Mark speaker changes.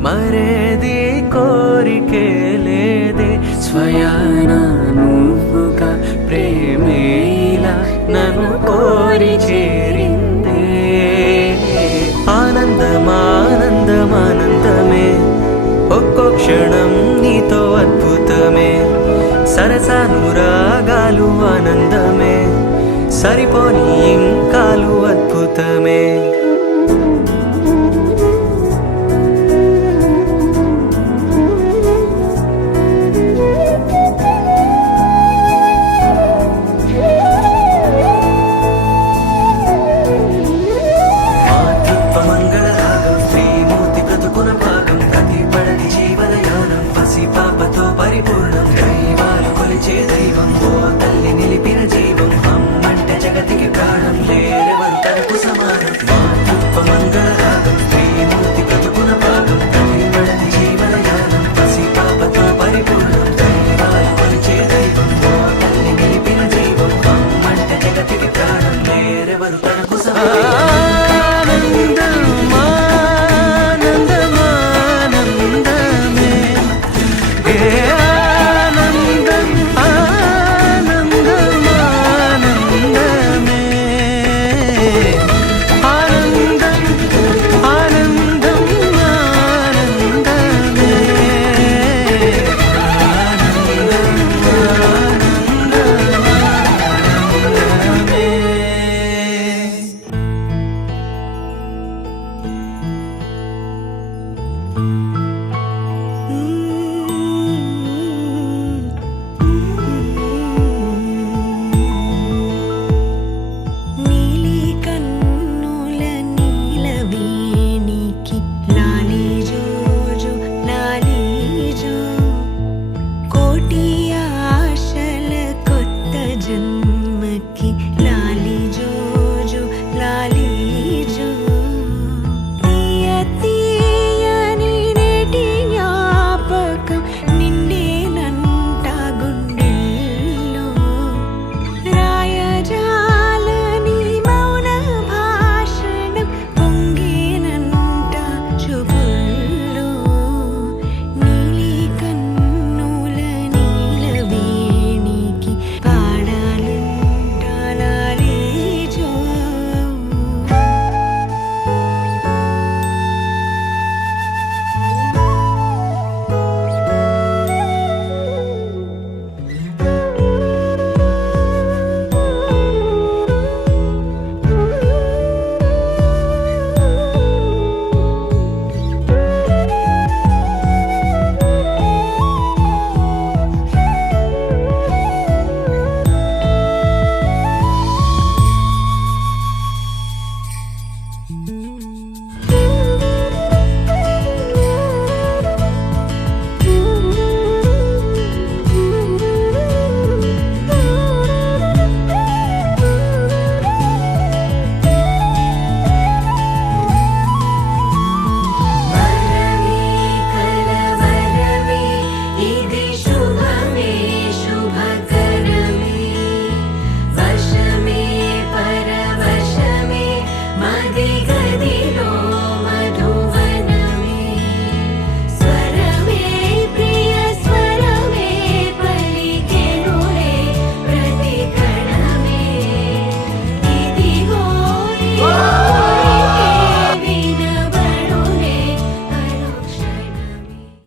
Speaker 1: మరేది కోరికే లేదే. స్వయాన నువ్వుగా ప్రేమే నన్ను కోరి చేరిందే. ఆనందమానందమానందమే ఒక్కో క్షణం నీతో అద్భుతమే. సరసానురాగాలు ఆనందమే సరిపోని ఇంకాలు అద్భుతమే. ఎవరు తన కోసం Thank you.